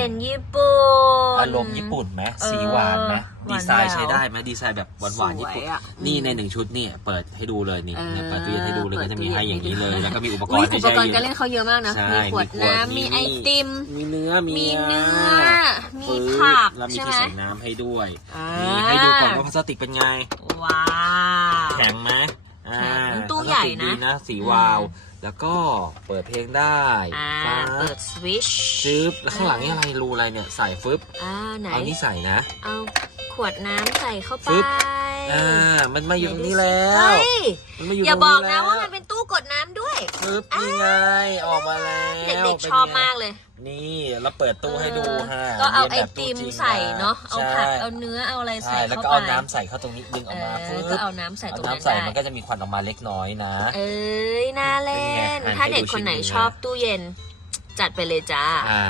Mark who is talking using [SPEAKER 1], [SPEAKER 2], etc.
[SPEAKER 1] ย็นญี่ปุ่
[SPEAKER 2] น อารมณ์ญี่ปุ่นไหมเออสีหวานไหมหวานดีไซน์แหววใช้ได้ไหมดีไซน์แบบหวานๆญี่ปุ่น สวยอะนี่ในหนึ่งชุดนี่เปิดให้ดูเลยนี่เออเนี่ยเปิดตู้เย็นให้ดูเลยเปิก็ดจะตู้มีเย็นให้อย่างนี้เลยให้ดูแล้วก็มีอุปก
[SPEAKER 1] รอุ้ยณ์ให้อุปใช้กรณ์อยู่การเล่นเขาเยอะมากนะ ใช่มีขวดมีขวดน้ำมีมีไอติม มีเนื้อมีมีเนื้อ มีฟื้นผัก
[SPEAKER 2] แล้วมีใช่ที่ไหมใส่น้ำให้ด้วย อ่านี่ให้ดูก่อนว่าพลาสติกเป็นไง
[SPEAKER 1] ว้าว แข็งไหมอ่า แข็งตู้ ใหญ่นะพลาสติกดีนะ
[SPEAKER 2] สีวาว แล้วก็เปิดเพลงได้
[SPEAKER 1] อ่าฟ้าเปิดสวิตช์
[SPEAKER 2] ซึบแล้วข้างหลังนี่อะไรรูอะไรเนี่ยใส่ฟึบอ่าไหนเอานี่ใส่นะ
[SPEAKER 1] เอาขวดน้ำใส่เข้าไปฟึบ
[SPEAKER 2] อ่ามันมาอยู่ตรงนี้แล้
[SPEAKER 1] วเฮ้ยมันมาอยู่อย่าตบรองกนี้นะแล้วว่ามันเป็น ตู้
[SPEAKER 2] กดน้ำด้วยฟึบนี่ไงออกมาแล้ว
[SPEAKER 1] เด็กป็นๆชอบไงมากเลย
[SPEAKER 2] นี่แล้วเปิดตู้ให้ดูฮะ
[SPEAKER 1] ก็เอาไอรียนแบบติมจริงใส่เนาะเอาผักใช่เอาเนื้อเอาอะไรใช่ใส่แล้
[SPEAKER 2] วเข้าก็ไปเอาน้ำใส่เข้าตรงนี้ดึงออกมา
[SPEAKER 1] เอฟึอบก็เอาน้ำใส่ตเอารงนั้นน้ำใส่
[SPEAKER 2] ได้มันก็จะมีควันออกมาเล็กน้อยนะ
[SPEAKER 1] เอ้ยน่าเล่เป็นไงนอะถ้าให้ดูเด็กคนไหนชิ้นหนึ่งนะชอบตู้เย็น จัดไปเลยจ้าอ่า